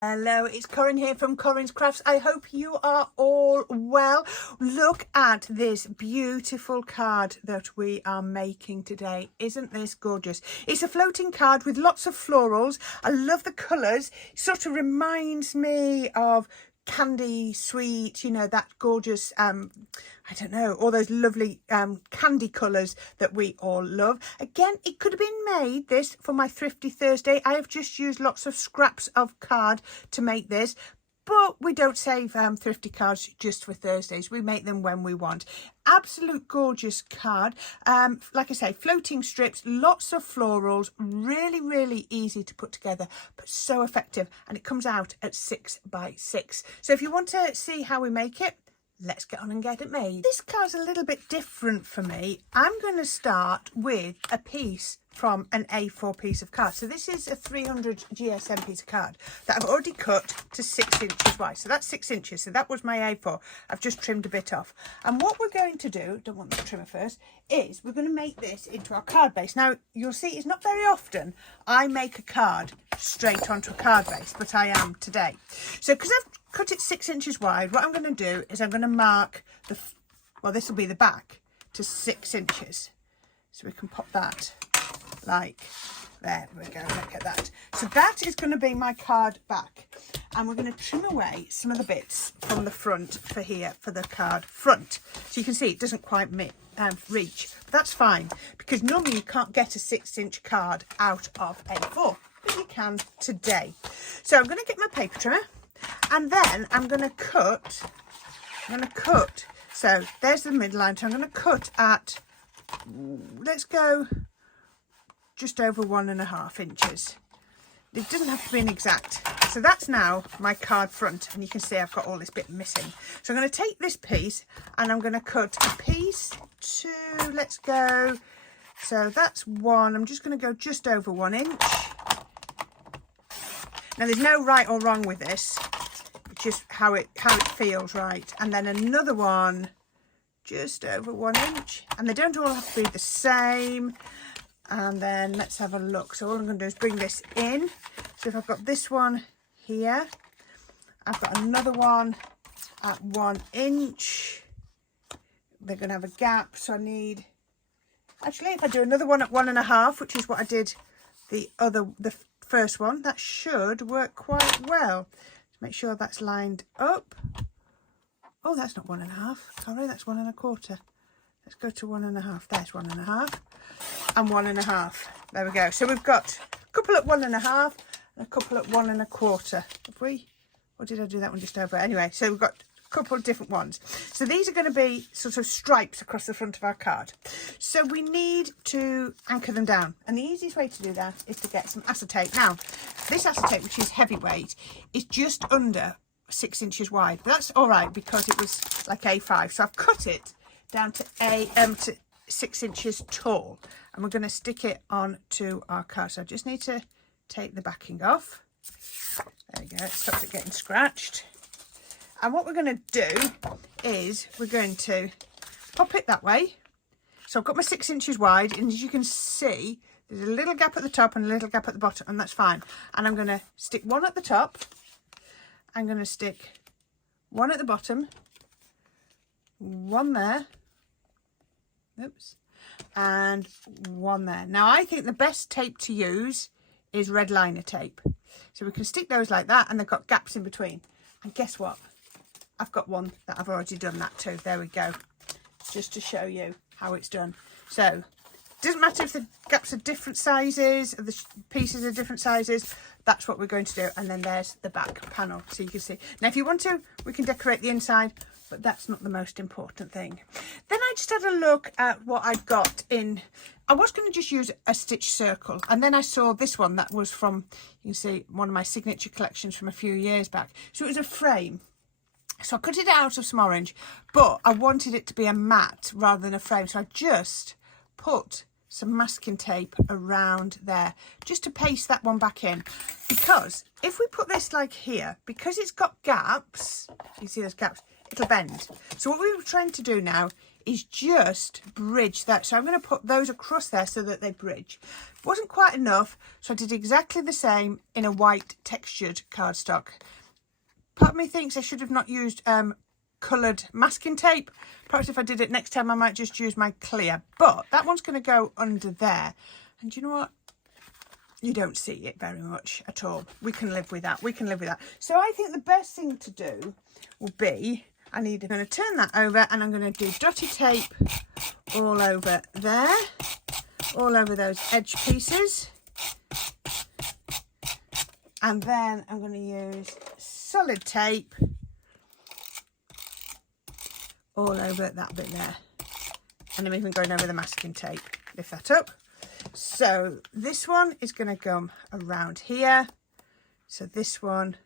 Hello, it's Corrine here from Corrine's Crafts. I hope you are all well. Look at this beautiful card that we are making today. Isn't this gorgeous? It's a floating card with lots of florals. I love the colours. It sort of reminds me of candy sweet, you know, that gorgeous I don't know, all those lovely candy colours that we all love. Again, it could have been made this for my Thrifty Thursday. I have just used lots of scraps of card to make this, but we don't save thrifty cards just for Thursdays. We make them when we want. Absolute gorgeous card. Like I say, floating strips, lots of florals, really easy to put together, but so effective. And it comes out at 6 by 6. So if you want to see how we make it, let's get on and get it made. This card's a little bit different for me. I'm going to start with a piece from an A4 piece of card. So this is a 300 GSM piece of card that I've already cut to 6 inches wide. So that's 6 inches. So that was my A4. I've just trimmed a bit off. And what we're going to do, don't want the trimmer first, is we're going to make this into our card base. Now, you'll see it's not very often I make a card straight onto a card base, but I am today. So because I've cut it 6 inches wide, what I'm going to do is I'm going to mark this will be the back to 6 inches. So we can pop that like there we go. Look at that. So that is going to be my card back, and we're going to trim away some of the bits from the front for here for the card front. So you can see it doesn't quite reach, but that's fine because normally you can't get a 6-inch card out of A4, but you can today. So I'm going to get my paper trimmer, and then I'm going to cut. So there's the midline. So I'm going to cut at, let's go just over 1.5 inches. It doesn't have to be an exact. So that's now my card front, and you can see I've got all this bit missing. So I'm going to take this piece and I'm going to cut a piece, 2, let's go. So that's 1. I'm just going to go just over 1 inch. Now there's no right or wrong with this, it's just how it feels right. And then another one just over 1 inch, and they don't all have to be the same. And then let's have a look. So all I'm going to do is bring this in. So if I've got this one here, I've got another one at 1 inch. They're going to have a gap, so I need, actually if I do another one at 1.5, which is what I did the first one, that should work quite well. Let's make sure that's lined up. Oh, that's not 1.5, sorry, that's 1.25. Let's go to 1.5. There's 1.5 and 1.5. There we go. So we've got a couple at 1.5 and a couple at 1.25. Have we? Or did I do that one just over? Anyway, so we've got a couple of different ones. So these are going to be sort of stripes across the front of our card. So we need to anchor them down. And the easiest way to do that is to get some acetate. Now, this acetate, which is heavyweight, is just under 6 inches wide. But that's all right because it was like A5. So I've cut it down to to 6 inches tall, and we're going to stick it on to our card. So I just need to take the backing off. There we go, it stops it getting scratched. And what we're going to do is we're going to pop it that way. So I've got my 6 inches wide, and as you can see there's a little gap at the top and a little gap at the bottom, and that's fine. And I'm going to stick one at the top, I'm going to stick one at the bottom, one there, oops, and one there. Now I think the best tape to use is red liner tape. So we can stick those like that, and they've got gaps in between. And guess what? I've got one that I've already done that too. There we go. Just to show you how it's done. So it doesn't matter if the gaps are different sizes, or the pieces are different sizes. That's what we're going to do. And then there's the back panel, so you can see. Now if you want to, we can decorate the inside, but that's not the most important thing. Then I just had a look at what I'd got in. I was going to just use a stitch circle, and then I saw this one that was from, you can see, one of my signature collections from a few years back. So it was a frame. So I cut it out of some orange, but I wanted it to be a mat rather than a frame. So I just put some masking tape around there just to paste that one back in, because if we put this like here, because it's got gaps, you see those gaps, it'll bend. So what we were trying to do now is just bridge that. So I'm going to put those across there so that they bridge. Wasn't quite enough, so I did exactly the same in a white textured cardstock. Part of me thinks I should have not used coloured masking tape. Perhaps if I did it next time I might just use my clear, but that one's going to go under there. And you know what? You don't see it very much at all. We can live with that. We can live with that. So I think the best thing to do will be, I'm going to turn that over and I'm going to do dotty tape all over there, all over those edge pieces. And then I'm going to use solid tape all over that bit there. And I'm even going over the masking tape. Lift that up. So this one is going to come around here. So this one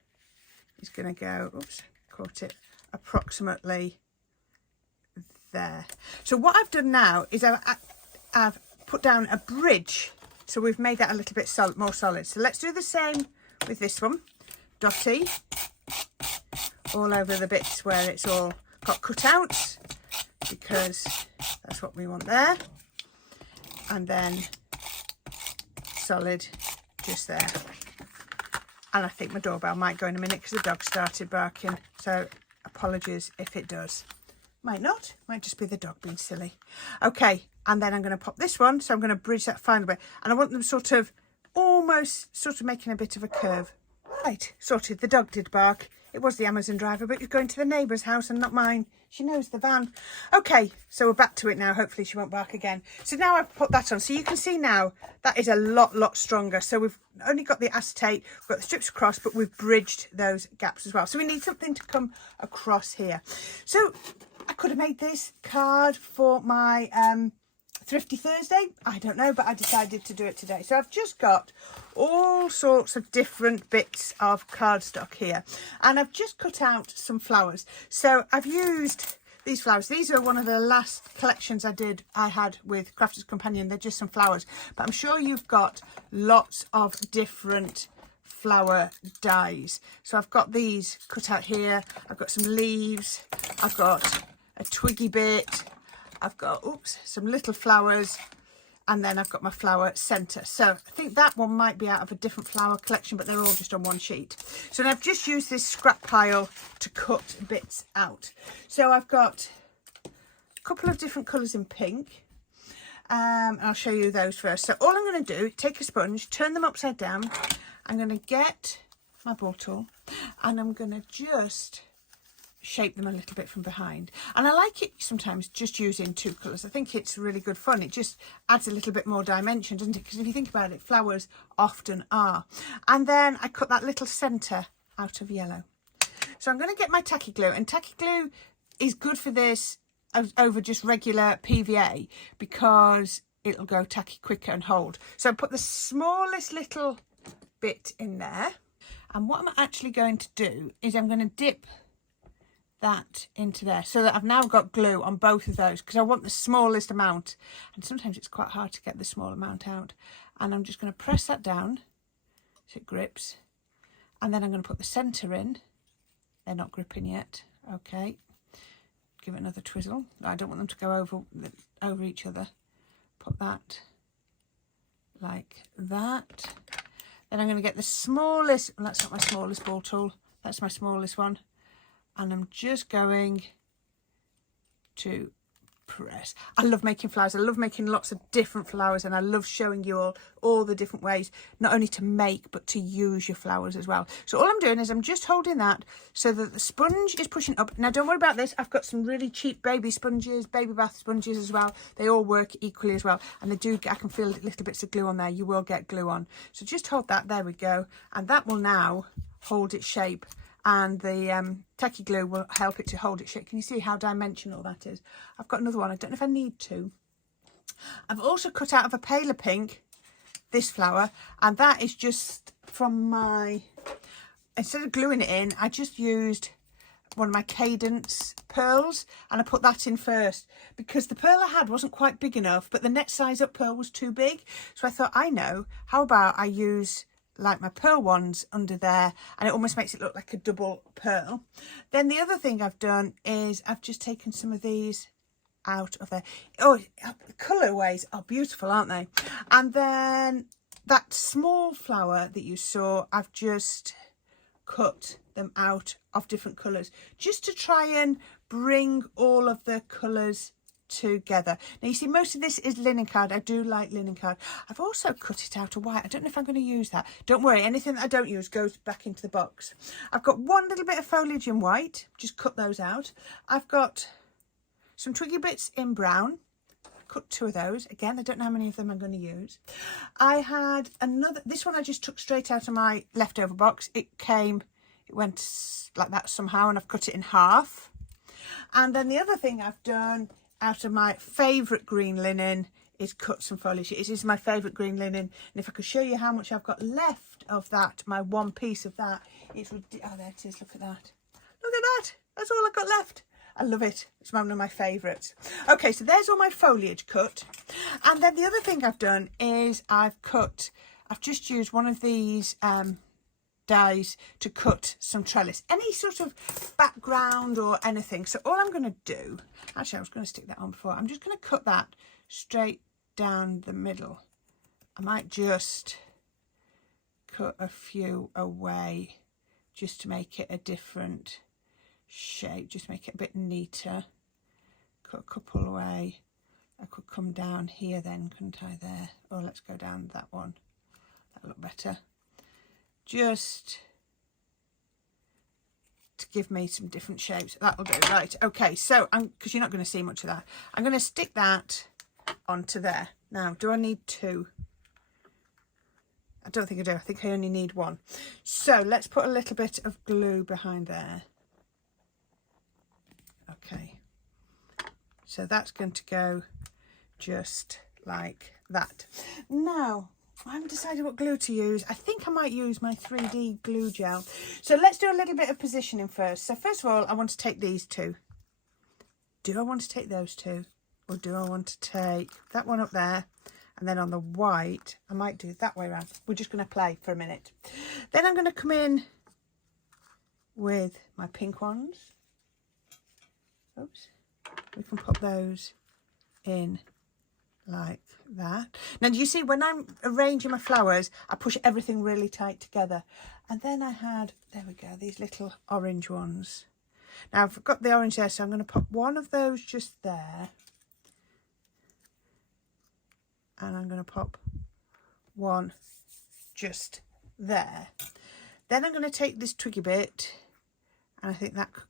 is going to go, oops, caught it, approximately there. So what I've done now is I've put down a bridge. So we've made that a little bit more solid. So let's do the same with this one. Dotty all over the bits where it's all got cutouts, because that's what we want there. And then solid just there. And I think my doorbell might go in a minute because the dog started barking, so apologies if it does. Might not, might just be the dog being silly. Okay, and then I'm going to pop this one, so I'm going to bridge that final bit, and I want them sort of almost making a bit of a curve. Right, sorted. The dog did bark. It was the Amazon driver, but you're going to the neighbour's house and not mine. She knows the van. Okay, so we're back to it now. Hopefully she won't bark again. So now I've put that on. So you can see now that is a lot stronger. So we've only got the acetate, we've got the strips across, but we've bridged those gaps as well. So we need something to come across here. So I could have made this card for my Thrifty Thursday. I don't know, but I decided to do it today. So I've just got all sorts of different bits of cardstock here, and I've just cut out some flowers. So I've used these flowers. These are one of the last collections I had with Crafter's Companion. They're just some flowers, but I'm sure you've got lots of different flower dies. So I've got these cut out here. I've got some leaves. I've got a twiggy bit. I've got, oops, some little flowers, and then I've got my flower centre. So I think that one might be out of a different flower collection, but they're all just on one sheet. So I've just used this scrap pile to cut bits out. So I've got a couple of different colours in pink. I'll show you those first. So all I'm going to do, take a sponge, turn them upside down. I'm going to get my ball tool, and I'm going to just shape them a little bit from behind. And I like it sometimes just using two colours. I think it's really good fun. It just adds a little bit more dimension, doesn't it? Because if you think about it, flowers often are. And then I cut that little centre out of yellow. So I'm going to get my tacky glue, and tacky glue is good for this over just regular PVA because it'll go tacky quicker and hold. So I put the smallest little bit in there, and what I'm actually going to do is I'm going to dip that into there so that I've now got glue on both of those, because I want the smallest amount, and sometimes it's quite hard to get the small amount out. And I'm just going to press that down so it grips, and then I'm going to put the centre in. They're not gripping yet. Okay, give it another twizzle. I don't want them to go over each other. Put that like that. Then I'm going to get the smallest, well, that's not my smallest ball tool, that's my smallest one. And I'm just going to press. I love making flowers. I love making lots of different flowers, and I love showing you all the different ways, not only to make, but to use your flowers as well. So all I'm doing is I'm just holding that so that the sponge is pushing up. Now don't worry about this. I've got some really cheap baby sponges, baby bath sponges as well. They all work equally as well. And I can feel little bits of glue on there. You will get glue on. So just hold that. There we go. And that will now hold its shape. And the tacky glue will help it to hold its shape. Can you see how dimensional that is? I've got another one. I don't know if I need to. I've also cut out of a paler pink this flower, and that is just from my, instead of gluing it in, I just used one of my Cadence pearls, and I put that in first because the pearl I had wasn't quite big enough, but the next size up pearl was too big. So I thought, I know, how about I use like my pearl ones under there, and it almost makes it look like a double pearl. Then the other thing I've done is I've just taken some of these out of there. Oh, the colourways are beautiful, aren't they? And then that small flower that you saw, I've just cut them out of different colours just to try and bring all of the colours together. Now you see, most of this is linen card. I do like linen card. I've also cut it out of white. I don't know if I'm going to use that. Don't worry, anything that I don't use goes back into the box. I've got one little bit of foliage in white, just cut those out. I've got some twiggy bits in brown, cut 2 of those. Again, I don't know how many of them I'm going to use. I had another, this one I just took straight out of my leftover box. It went like that somehow, and I've cut it in half. And then the other thing I've done out of my favourite green linen is cut some foliage. It is my favourite green linen, and if I could show you how much I've got left of that, my one piece of that, it's ridiculous. Oh, there it is. Look at that. Look at that. That's all I've got left. I love it. It's one of my favourites. Okay, so there's all my foliage cut. And then the other thing I've done is I've just used one of these dies to cut some trellis, any sort of background or anything. So all I'm going to do, actually I was going to stick that on before, I'm just going to cut that straight down the middle. I might just cut a few away just to make it a different shape, just make it a bit neater. Cut a couple away. I could come down here then, couldn't I, there? Oh, let's go down that one. That'll look better. Just to give me some different shapes. That'll do. Right, okay, so because you're not going to see much of that, I'm going to stick that onto there. Now, do I need 2? I don't think I do. I think I only need 1. So let's put a little bit of glue behind there. Okay, so that's going to go just like that. Now, I haven't decided what glue to use. I think I might use my 3D glue gel. So let's do a little bit of positioning first. So first of all, I want to take these 2. Do I want to take those 2? Or do I want to take that one up there? And then on the white, I might do it that way around. We're just going to play for a minute. Then I'm going to come in with my pink ones. Oops. We can put those in like that. Now, do you see, when I'm arranging my flowers, I push everything really tight together. And then I had, there we go, these little orange ones. Now, I've got the orange there, so I'm going to put one of those just there. And I'm going to pop one just there. Then I'm going to take this twiggy bit, and I think that could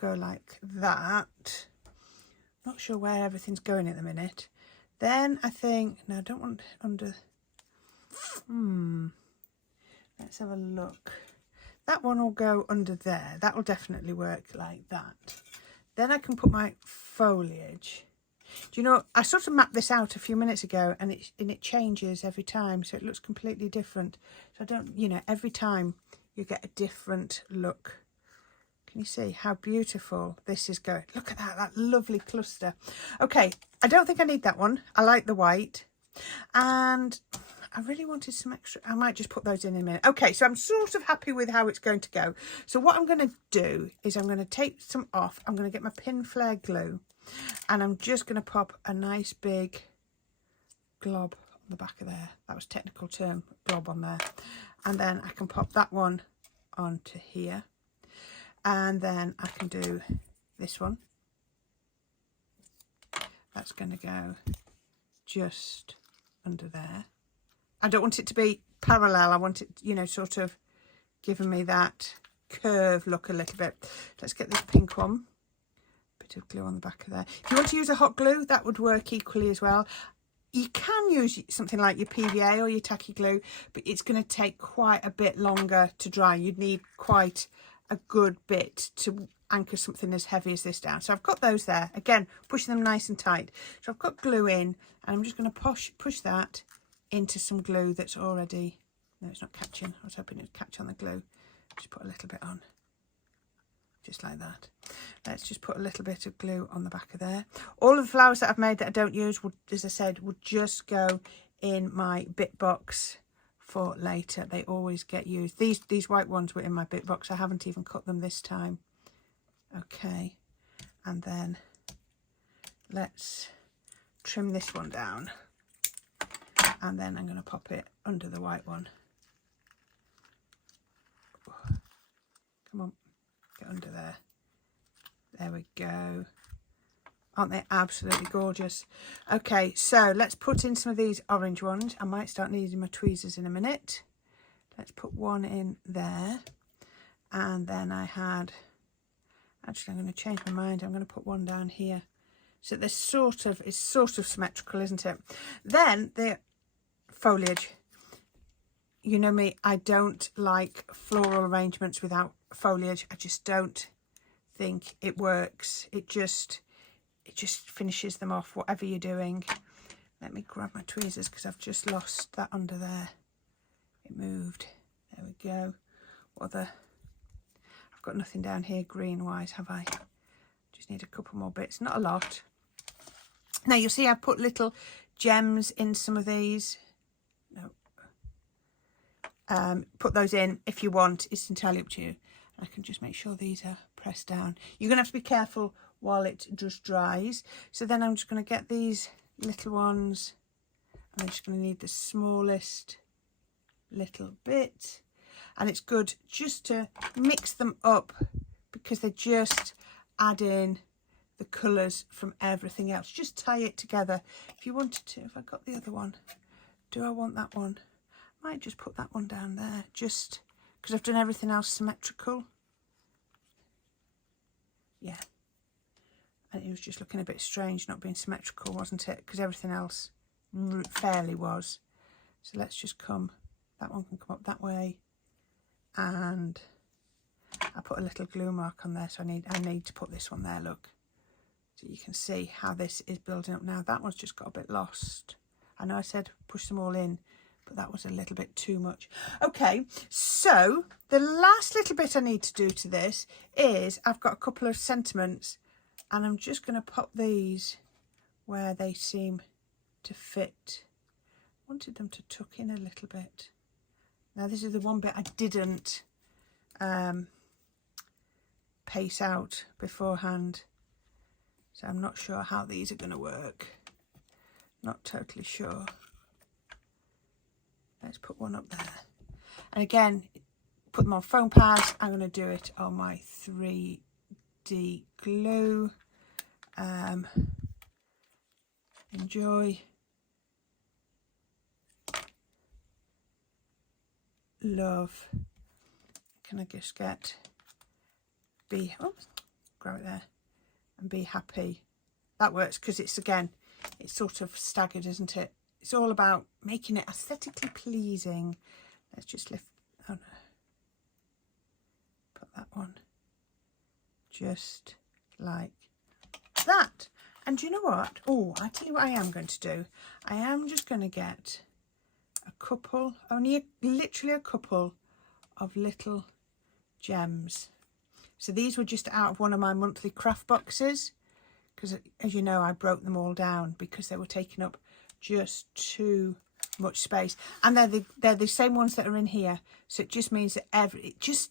go like that. Not sure where everything's going at the minute. Then I think, no, I don't want under, let's have a look. That one will go under there. That will definitely work like that. Then I can put my foliage. Do you know, I sort of mapped this out a few minutes ago, and it changes every time, so it looks completely different. So I don't, you know, every time you get a different look. Can you see how beautiful this is going? Look at that lovely cluster. Okay, I don't think I need that one. I like the white. And I really wanted some extra. I might just put those in a minute. Okay, so I'm sort of happy with how it's going to go. So what I'm going to do is I'm going to take some off. I'm going to get my pin flare glue. And I'm just going to pop a nice big glob on the back of there. That was a technical term, glob on there. And then I can pop that one onto here. And then I can do this one. That's going to go just under there. I don't want it to be parallel. I want it, you know, sort of giving me that curve look a little bit. Let's get this pink one. Bit of glue on the back of there. If you want to use a hot glue, that would work equally as well. You can use something like your PVA or your tacky glue, but it's going to take quite a bit longer to dry. You'd need quite a good bit to anchor something as heavy as this down. So I've got those there. Again, push them nice and tight. So I've got glue in, and I'm just going to push that into some glue that's already, no, it's not catching. I was hoping it would catch on the glue. Just put a little bit on, just like that. Let's just put a little bit of glue on the back of there. All of the flowers that I've made that I don't use would, as I said, would just go in my bit box for later. They always get used. These white ones were in my bit box. I haven't even cut them this time. Okay, and then let's trim this one down, and then I'm going to pop it under the white one. Come on, get under there. There we go. Aren't they absolutely gorgeous? Okay, so let's put in some of these orange ones. I might start needing my tweezers in a minute. Let's put one in there. And then I had, actually I'm going to change my mind. I'm going to put one down here. So this it's sort of symmetrical, isn't it? Then the foliage. You know me, I don't like floral arrangements without foliage. I just don't think it works. It just finishes them off, whatever you're doing. Let me grab my tweezers because I've just lost that under there. It moved. There we go. I've got nothing down here green wise, have I? Just need a couple more bits, not a lot. Now you'll see I put little gems in some of these. No. Put those in if you want. It's entirely up to you. I can just make sure these are pressed down. You're going to have to be careful while it just dries. So then I'm just going to get these little ones. I'm just going to need the smallest little bit. And it's good just to mix them up because they just add in the colours from everything else. Just tie it together. If you wanted to, if I got the other one, do I want that one? Might just put that one down there, just because I've done everything else symmetrical. Yeah. And it was just looking a bit strange not being symmetrical, wasn't it? Because everything else fairly was. So let's just come, that one can come up that way. And I put a little glue mark on there, so I need to put this one there, look. So you can see how this is building up now. That one's just got a bit lost. I know I said push them all in, but that was a little bit too much. Okay, so the last little bit I need to do to this is I've got a couple of sentiments and I'm just going to pop these where they seem to fit. I wanted them to tuck in a little bit. Now this is the one bit I didn't pace out beforehand. So I'm not sure how these are going to work. Not totally sure. Let's put one up there. And again, put them on foam pads. I'm going to do it on my 3D glue. Enjoy. Love. Can I just get grab it there and be happy? That works because it's, again, it's sort of staggered, isn't it? It's all about making it aesthetically pleasing. Let's just lift, oh no, put that one just like that. And do you know what? Oh, I tell you what I am going to do. I am just going to get a couple, literally a couple of little gems. So these were just out of one of my monthly craft boxes because, as you know, I broke them all down because they were taking up just too much space, and they're the same ones that are in here, so it just means that it just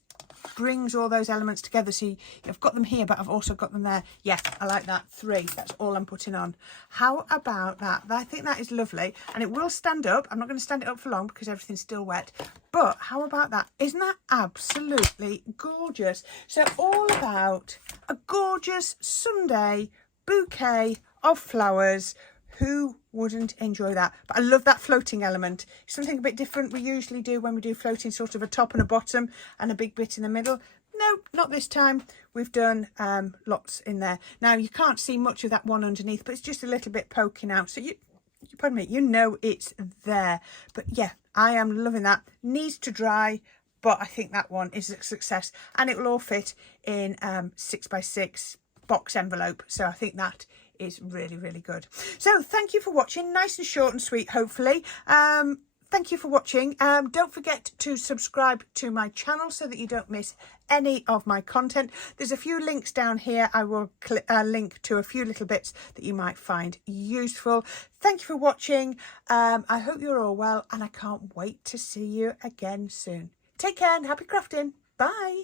brings all those elements together. So I've got them here, but I've also got them there. Yeah, I like that. 3, that's all I'm putting on. How about that? I think that is lovely, and it will stand up. I'm not going to stand it up for long because everything's still wet, but how about that? Isn't that absolutely gorgeous? So all about a gorgeous Sunday bouquet of flowers. Who wouldn't enjoy that? But I love that floating element. Something a bit different we usually do when we do floating, sort of a top and a bottom and a big bit in the middle. No, not this time. We've done lots in there. Now you can't see much of that one underneath, but it's just a little bit poking out. So pardon me, you know it's there. But yeah, I am loving that. Needs to dry, but I think that one is a success, and it will all fit in 6x6 box envelope. So I think that is really, really good. So thank you for watching. Nice and short and sweet, hopefully. Thank you for watching. Don't forget to subscribe to my channel so that you don't miss any of my content. There's a few links down here. I will link to a few little bits that you might find useful. Thank you for watching. I hope you're all well, and I can't wait to see you again soon. Take care and happy crafting. Bye.